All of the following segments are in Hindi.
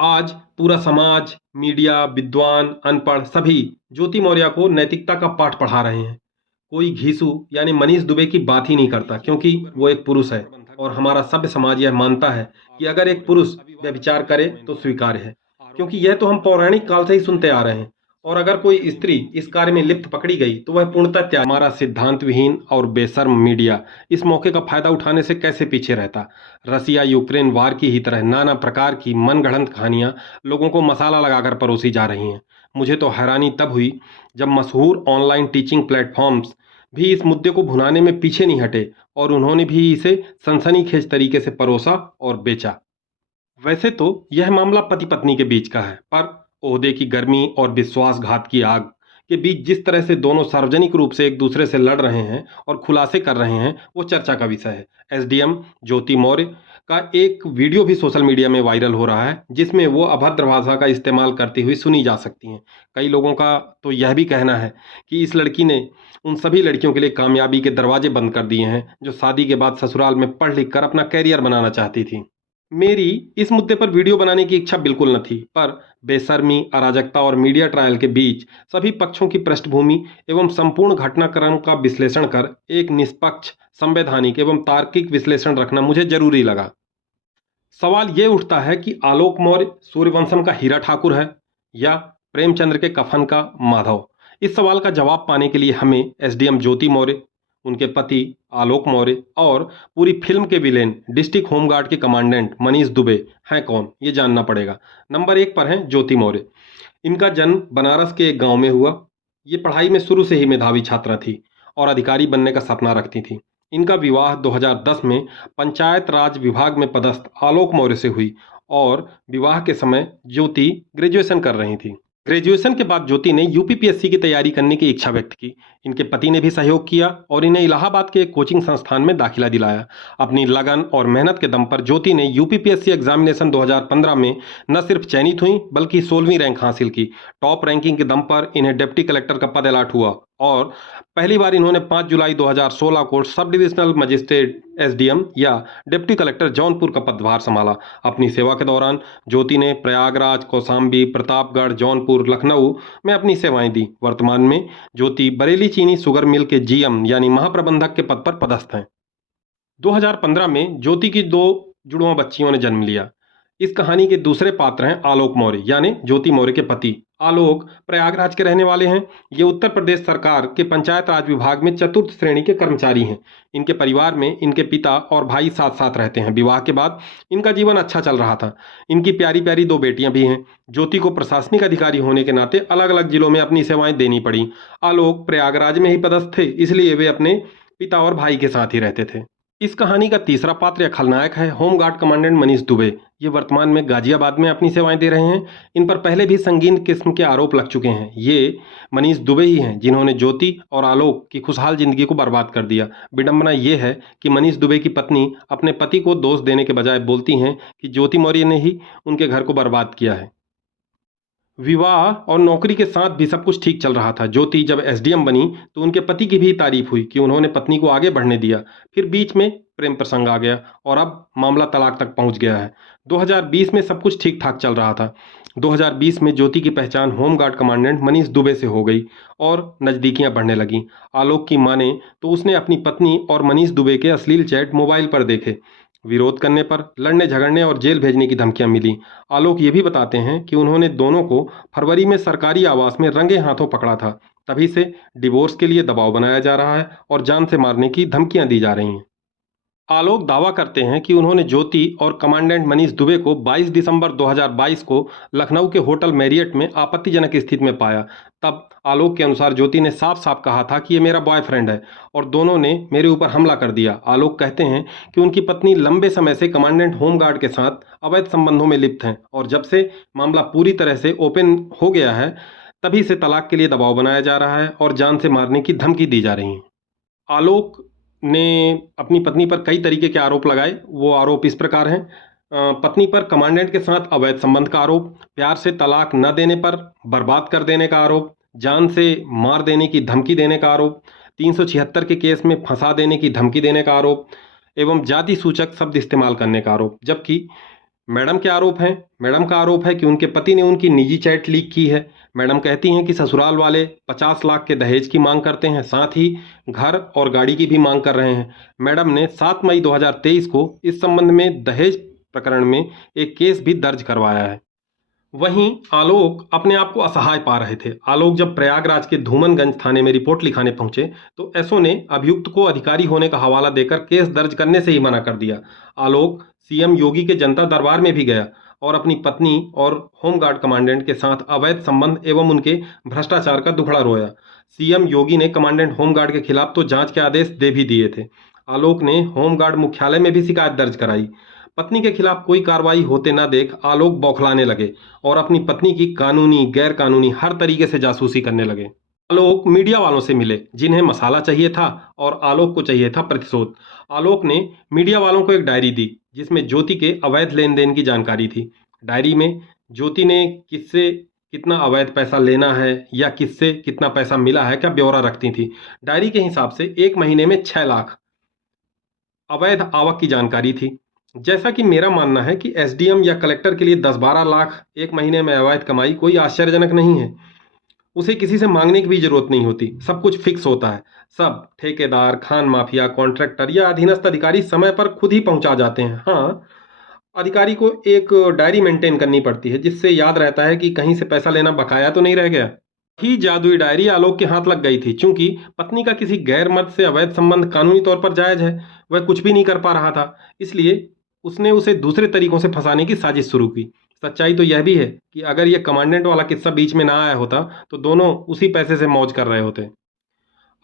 आज पूरा समाज, मीडिया, विद्वान, अनपढ़ सभी ज्योति मौर्य को नैतिकता का पाठ पढ़ा रहे हैं। कोई घीसू यानी मनीष दुबे की बात ही नहीं करता क्योंकि वो एक पुरुष है और हमारा सभ्य समाज यह मानता है कि अगर एक पुरुष व्यभिचार करे तो स्वीकार्य है, क्योंकि यह तो हम पौराणिक काल से ही सुनते आ रहे हैं। और अगर कोई स्त्री इस कार्य में लिप्त पकड़ी गई तो वह पूर्णतः त्याग। हमारा सिद्धांत विहीन और बेशर्म मीडिया इस मौके का फायदा उठाने से कैसे पीछे रहता। रसिया यूक्रेन वार की ही तरह नाना प्रकार की मनगढ़ंत कहानियां लोगों को मसाला लगाकर परोसी जा रही हैं। मुझे तो हैरानी तब हुई जब मशहूर ऑनलाइन टीचिंग प्लेटफॉर्म्स भी इस मुद्दे को भुनाने में पीछे नहीं हटे और उन्होंने भी इसे सनसनीखेज तरीके से परोसा और बेचा। वैसे तो यह मामला पति पत्नी के बीच का है, पर ओहदे की गर्मी और विश्वासघात की आग के बीच जिस तरह से दोनों सार्वजनिक रूप से एक दूसरे से लड़ रहे हैं और खुलासे कर रहे हैं, वो चर्चा का विषय है। एसडीएम ज्योति मौर्य का एक वीडियो भी सोशल मीडिया में वायरल हो रहा है, जिसमें वो अभद्र भाषा का इस्तेमाल करती हुई सुनी जा सकती हैं। कई लोगों का तो यह भी कहना है कि इस लड़की ने उन सभी लड़कियों के लिए कामयाबी के दरवाजे बंद कर दिए हैं जो शादी के बाद ससुराल में पढ़ लिख कर अपना कैरियर बनाना चाहती थी। मेरी इस मुद्दे पर वीडियो बनाने की इच्छा बिल्कुल न थी, पर बेशर्मी, अराजकता और मीडिया ट्रायल के बीच सभी पक्षों की पृष्ठभूमि एवं संपूर्ण घटनाक्रम का विश्लेषण कर एक निष्पक्ष, संवैधानिक एवं तार्किक विश्लेषण रखना मुझे जरूरी लगा। सवाल ये उठता है कि आलोक मौर्य सूर्यवंशम का हीरा ठाकुर है या प्रेमचंद्र के कफन का माधव। इस सवाल का जवाब पाने के लिए हमें एसडीएम ज्योति मौर्य, उनके पति आलोक मौर्य और पूरी फिल्म के विलेन डिस्ट्रिक्ट होमगार्ड के कमांडेंट मनीष दुबे हैं कौन, ये जानना पड़ेगा। नंबर 1 पर हैं ज्योति मौर्य। इनका जन्म बनारस के एक गांव में हुआ। ये पढ़ाई में शुरू से ही मेधावी छात्रा थी और अधिकारी बनने का सपना रखती थी। इनका विवाह 2010 में पंचायत राज विभाग में पदस्थ आलोक मौर्य से हुई और विवाह के समय ज्योति ग्रेजुएशन कर रही थी। ग्रेजुएशन के बाद ज्योति ने यूपीपीएससी की तैयारी करने की इच्छा व्यक्त की। इनके पति ने भी सहयोग किया और इन्हें इलाहाबाद के एक कोचिंग संस्थान में दाखिला दिलाया। अपनी लगन और मेहनत के दम पर ज्योति ने यूपीपीएससी एग्जामिनेशन 2015 में न सिर्फ चयनित हुई बल्कि 16वीं रैंक हासिल की। टॉप रैंकिंग के दम पर इन्हें डिप्टी कलेक्टर का पद अलॉट हुआ और पहली बार इन्होंने 5 जुलाई 2016 को सब डिविजनल मजिस्ट्रेट एसडीएम या डिप्टी कलेक्टर जौनपुर का पदभार संभाला। अपनी सेवा के दौरान ज्योति ने प्रयागराज, कौसाम्बी, प्रतापगढ़, जौनपुर, लखनऊ में अपनी सेवाएं दी। वर्तमान में ज्योति बरेली चीनी शुगर मिल के जीएम यानी महाप्रबंधक के पद पर पदस्थ हैं। 2015 में ज्योति की 2 जुड़वा बच्चियों ने जन्म लिया। इस कहानी के दूसरे पात्र हैं आलोक मौर्य यानी ज्योति मौर्य के पति। आलोक प्रयागराज के रहने वाले हैं। ये उत्तर प्रदेश सरकार के पंचायत राज विभाग में चतुर्थ श्रेणी के कर्मचारी हैं। इनके परिवार में इनके पिता और भाई साथ साथ रहते हैं। विवाह के बाद इनका जीवन अच्छा चल रहा था। इनकी प्यारी प्यारी 2 बेटियां भी हैं। ज्योति को प्रशासनिक अधिकारी होने के नाते अलग अलग जिलों में अपनी सेवाएं देनी पड़ी। आलोक प्रयागराज में ही पदस्थ थे, इसलिए वे अपने पिता और भाई के साथ ही रहते थे। इस कहानी का तीसरा पात्र या खलनायक है होमगार्ड कमांडेंट मनीष दुबे। ये वर्तमान में गाजियाबाद में अपनी सेवाएं दे रहे हैं। इन पर पहले भी संगीन किस्म के आरोप लग चुके हैं। ये मनीष दुबे ही हैं जिन्होंने ज्योति और आलोक की खुशहाल जिंदगी को बर्बाद कर दिया। विडंबना ये है कि मनीष दुबे की पत्नी अपने पति को दोष देने के बजाय बोलती हैं कि ज्योति मौर्य ने ही उनके घर को बर्बाद किया है। विवाह और नौकरी के साथ भी सब कुछ ठीक चल रहा था। ज्योति जब एसडीएम बनी तो उनके पति की भी तारीफ हुई कि उन्होंने पत्नी को आगे बढ़ने दिया। फिर बीच में प्रेम प्रसंग आ गया और अब मामला तलाक तक पहुंच गया है। 2020 में सब कुछ ठीक ठाक चल रहा था। 2020 में ज्योति की पहचान होमगार्ड कमांडेंट मनीष दुबे से हो गई और नज़दीकियां बढ़ने लगीं। आलोक की माने तो उसने अपनी पत्नी और मनीष दुबे के अश्लील चैट मोबाइल पर देखे। विरोध करने पर लड़ने झगड़ने और जेल भेजने की धमकियां मिली। आलोक ये भी बताते हैं कि उन्होंने दोनों को फरवरी में सरकारी आवास में रंगे हाथों पकड़ा था। तभी से डिवोर्स के लिए दबाव बनाया जा रहा है और जान से मारने की धमकियां दी जा रही हैं। आलोक दावा करते हैं कि उन्होंने ज्योति और कमांडेंट मनीष दुबे को 22 दिसंबर 2022 को लखनऊ के होटल मैरियट में आपत्तिजनक स्थिति में पाया। तब आलोक के अनुसार ज्योति ने साफ साफ कहा था कि ये मेरा बॉयफ्रेंड है और दोनों ने मेरे ऊपर हमला कर दिया। आलोक कहते हैं कि उनकी पत्नी लंबे समय से कमांडेंट होमगार्ड के साथ अवैध संबंधों में लिप्त हैं और जब से मामला पूरी तरह से ओपन हो गया है तभी से तलाक के लिए दबाव बनाया जा रहा है और जान से मारने की धमकी दी जा रही है। आलोक ने अपनी पत्नी पर कई तरीके के आरोप लगाए। वो आरोप इस प्रकार हैं। पत्नी पर कमांडेंट के साथ अवैध संबंध का आरोप, प्यार से तलाक न देने पर बर्बाद कर देने का आरोप, जान से मार देने की धमकी देने का आरोप, 376 के केस में फंसा देने की धमकी देने का आरोप एवं जाति सूचक शब्द इस्तेमाल करने का आरोप। जबकि मैडम के आरोप हैं मैडम का आरोप है कि उनके पति ने उनकी निजी चैट लीक की है। मैडम कहती हैं कि ससुराल वाले 50 लाख के दहेज की मांग करते हैं, साथ ही घर और गाड़ी की भी मांग कर रहे हैं। मैडम ने 7 मई 2023 को इस संबंध में दहेज प्रकरण में एक केस भी दर्ज करवाया है। वहीं आलोक अपने आप को असहाय पा रहे थे। आलोक जब प्रयागराज के धूमनगंज थाने में रिपोर्ट लिखाने पहुंचे तो एसओ ने अभियुक्त को अधिकारी होने का हवाला देकर केस दर्ज करने से ही मना कर दिया। आलोक सीएम योगी के जनता दरबार में भी गया और अपनी पत्नी और होमगार्ड कमांडेंट के साथ अवैध संबंध एवं उनके भ्रष्टाचार का दुखड़ा रोया। सीएम योगी ने कमांडेंट होमगार्ड के खिलाफ तो जांच के आदेश दे भी दिए थे। आलोक ने होमगार्ड मुख्यालय में भी शिकायत दर्ज कराई। पत्नी के खिलाफ कोई कार्रवाई होते न देख आलोक बौखलाने लगे और अपनी पत्नी की कानूनी गैर कानूनी हर तरीके से जासूसी करने लगे। आलोक मीडिया वालों से मिले जिन्हें मसाला चाहिए था और आलोक को चाहिए था प्रतिशोध। आलोक ने मीडिया वालों को एक डायरी दी जिसमें ज्योति के अवैध लेन देन की जानकारी थी। डायरी में ज्योति ने किससे कितना अवैध पैसा लेना है या किससे कितना पैसा मिला है का ब्यौरा रखती थी। डायरी के हिसाब से एक महीने में 6 लाख अवैध आवक की जानकारी थी। जैसा कि मेरा मानना है कि एसडीएम या कलेक्टर के लिए 10-12 लाख एक महीने में अवैध कमाई कोई आश्चर्यजनक नहीं है। उसे किसी से मांगने की भी जरूरत नहीं होती, सब कुछ फिक्स होता है। सब ठेकेदार, खान माफिया, कॉन्ट्रैक्टर या अधीनस्थ अधिकारी समय पर खुद ही पहुंचा जाते हैं। हाँ, अधिकारी को एक डायरी मेंटेन करनी पड़ती है जिससे याद रहता है कि कहीं से पैसा लेना बकाया तो नहीं रह गया। ही जादुई डायरी आलोक के हाथ लग गई थी। चूंकि पत्नी का किसी गैर मर्द से अवैध संबंध कानूनी तौर पर जायज है, वह कुछ भी नहीं कर पा रहा था, इसलिए उसने उसे दूसरे तरीकों से फंसाने की साजिश शुरू की। सच्चाई तो यह भी है कि अगर यह कमांडेंट वाला किस्सा बीच में ना आया होता तो दोनों उसी पैसे से मौज कर रहे होते।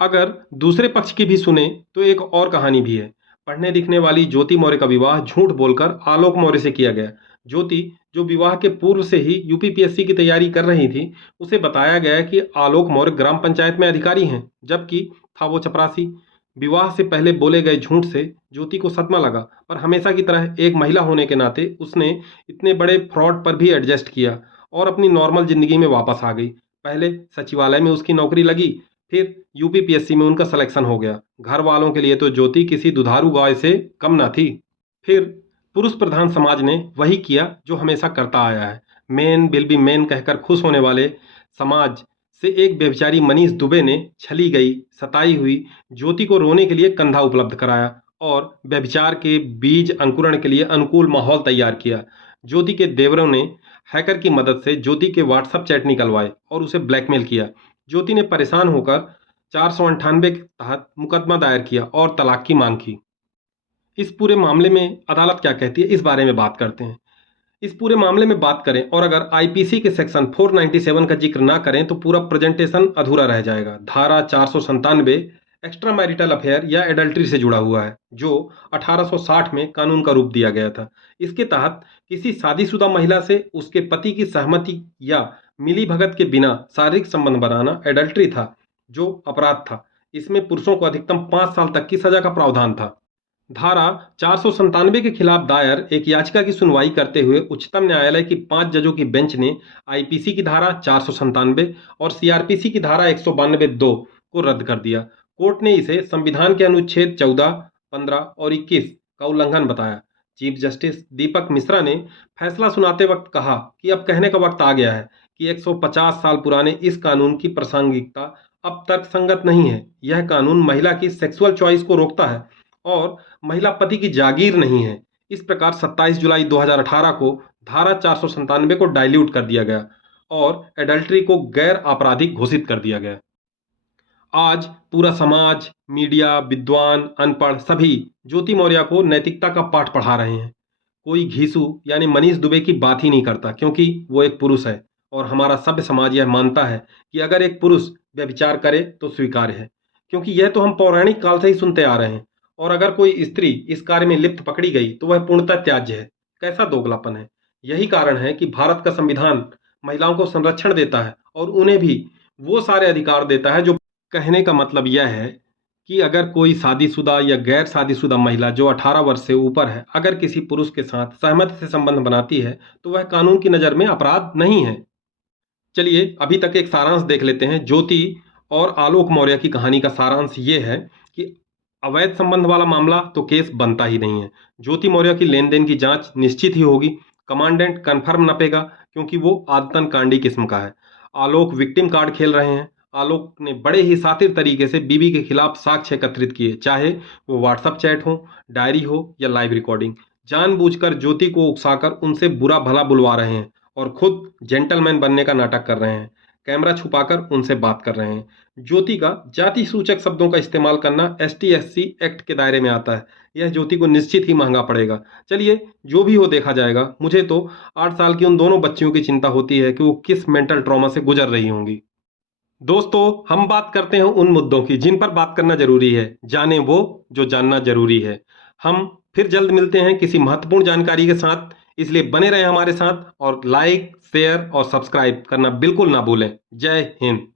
अगर दूसरे पक्ष की भी सुने तो एक और कहानी भी है। पढ़ने लिखने वाली ज्योति मौर्य का विवाह झूठ बोलकर आलोक मौर्य से किया गया। ज्योति जो विवाह के पूर्व से ही यूपीपीएससी की तैयारी कर रही थी, उसे बताया गया कि आलोक मौर्य ग्राम पंचायत में अधिकारी हैं, जबकि था वो चपरासी। विवाह से पहले बोले गए झूठ से ज्योति को सदमा लगा, पर हमेशा की तरह एक महिला होने के नाते उसने इतने बड़े फ्रॉड पर भी एडजस्ट किया और अपनी नॉर्मल जिंदगी में वापस आ गई। पहले सचिवालय में उसकी नौकरी लगी, फिर यूपीपीएससी में उनका सिलेक्शन हो गया। घर वालों के लिए तो ज्योति किसी दुधारू गाय से कम ना थी। फिर पुरुष प्रधान समाज ने वही किया जो हमेशा करता आया है। मेन विल बी मेन कहकर खुश होने वाले समाज से एक बेचारी मनीष दुबे ने छली गई, सताई हुई ज्योति को रोने के लिए कंधा उपलब्ध कराया और व्यभिचार के बीज अंकुरण के लिए अनुकूल माहौल तैयार किया। ज्योति के देवरों ने हैकर की मदद से ज्योति के व्हाट्सएप चैट निकलवाए और उसे ब्लैकमेल किया। ज्योति ने परेशान होकर 498 के तहत मुकदमा दायर किया और तलाक की मांग की। इस पूरे मामले में अदालत क्या कहती है, इस बारे में बात करते हैं। इस पूरे मामले में बात करें और अगर आईपीसी के सेक्शन 497 का जिक्र ना करें तो पूरा प्रेजेंटेशन अधूरा रह जाएगा। धारा 497 एक्स्ट्रा मैरिटल अफेयर या एडल्ट्री से जुड़ा हुआ है, जो 1860 में कानून का रूप दिया गया था। इसके तहत किसी शादीशुदा महिला से उसके पति की सहमति या मिली भगत के बिना शारीरिक संबंध बनाना एडल्ट्री था, जो अपराध था। इसमें पुरुषों को अधिकतम 5 साल तक की सजा का प्रावधान था। धारा 497 के खिलाफ दायर एक याचिका की सुनवाई करते हुए उच्चतम न्यायालय की 5 जजों की बेंच ने आईपीसी की धारा 497 और सीआरपीसी की धारा 192(2) को रद्द कर दिया। कोर्ट ने इसे संविधान के अनुच्छेद 14, 15 और 21 का उल्लंघन बताया। चीफ जस्टिस दीपक मिश्रा ने फैसला सुनाते वक्त कहा कि अब कहने का वक्त आ गया है कि 150 साल पुराने इस कानून की प्रासंगिकता अब तर्कसंगत नहीं है। यह कानून महिला की सेक्सुअल चॉइस को रोकता है और महिला पति की जागीर नहीं है। इस प्रकार 27 जुलाई 2018 को धारा 497 को डाइल्यूट कर दिया गया और एडल्ट्री को गैर आपराधिक घोषित कर दिया गया। आज पूरा समाज, मीडिया, विद्वान, अनपढ़ सभी ज्योति मौर्य को नैतिकता का पाठ पढ़ा रहे हैं। कोई घीसू यानी मनीष दुबे की बात ही नहीं करता, क्योंकि वो एक पुरुष है और हमारा सभ्य समाज यह मानता है कि अगर एक पुरुष व्यभिचार करे तो स्वीकार्य है, क्योंकि यह तो हम पौराणिक काल से ही सुनते आ रहे हैं। और अगर कोई स्त्री इस कार्य में लिप्त पकड़ी गई तो वह पूर्णतः त्याज्य है। कैसा दोगलापन है। यही कारण है कि भारत का संविधान महिलाओं को संरक्षण देता है और उन्हें भी वो सारे अधिकार देता है जो। कहने का मतलब यह है कि अगर कोई शादीशुदा या गैर शादीशुदा महिला जो 18 वर्ष से ऊपर है अगर किसी पुरुष के साथ सहमति से संबंध बनाती है तो वह कानून की नज़र में अपराध नहीं है। चलिए अभी तक एक सारांश देख लेते हैं। ज्योति और आलोक मौर्य की कहानी का सारांश ये है कि अवैध संबंध वाला मामला तो केस बनता ही नहीं है। ज्योति मौर्य की लेन देन की जांच निश्चित ही होगी। कमांडेंट कन्फर्म नपेगा क्योंकि वो आदतन कांडी किस्म का है। आलोक विक्टिम कार्ड खेल रहे हैं। आलोक ने बड़े ही शातिर तरीके से बीबी के खिलाफ साक्ष्य एकत्रित किए, चाहे वो व्हाट्सएप चैट हो, डायरी हो या लाइव रिकॉर्डिंग। जानबूझकर ज्योति को उकसाकर उनसे बुरा भला बुलवा रहे हैं और खुद जेंटलमैन बनने का नाटक कर रहे हैं। कैमरा छुपाकर उनसे बात कर रहे हैं। ज्योति का जाति सूचक शब्दों का इस्तेमाल करना ST/SC एक्ट के दायरे में आता है। यह ज्योति को निश्चित ही महंगा पड़ेगा। चलिए, जो भी हो देखा जाएगा। मुझे तो 8 साल की उन दोनों बच्चियों की चिंता होती है कि वो किस मेंटल ट्रॉमा से गुजर रही होंगी। दोस्तों, हम बात करते हैं उन मुद्दों की जिन पर बात करना जरूरी है। जाने वो जो जानना जरूरी है। हम फिर जल्द मिलते हैं किसी महत्वपूर्ण जानकारी के साथ। इसलिए बने रहें हमारे साथ और लाइक, शेयर और सब्सक्राइब करना बिल्कुल ना भूलें। जय हिंद।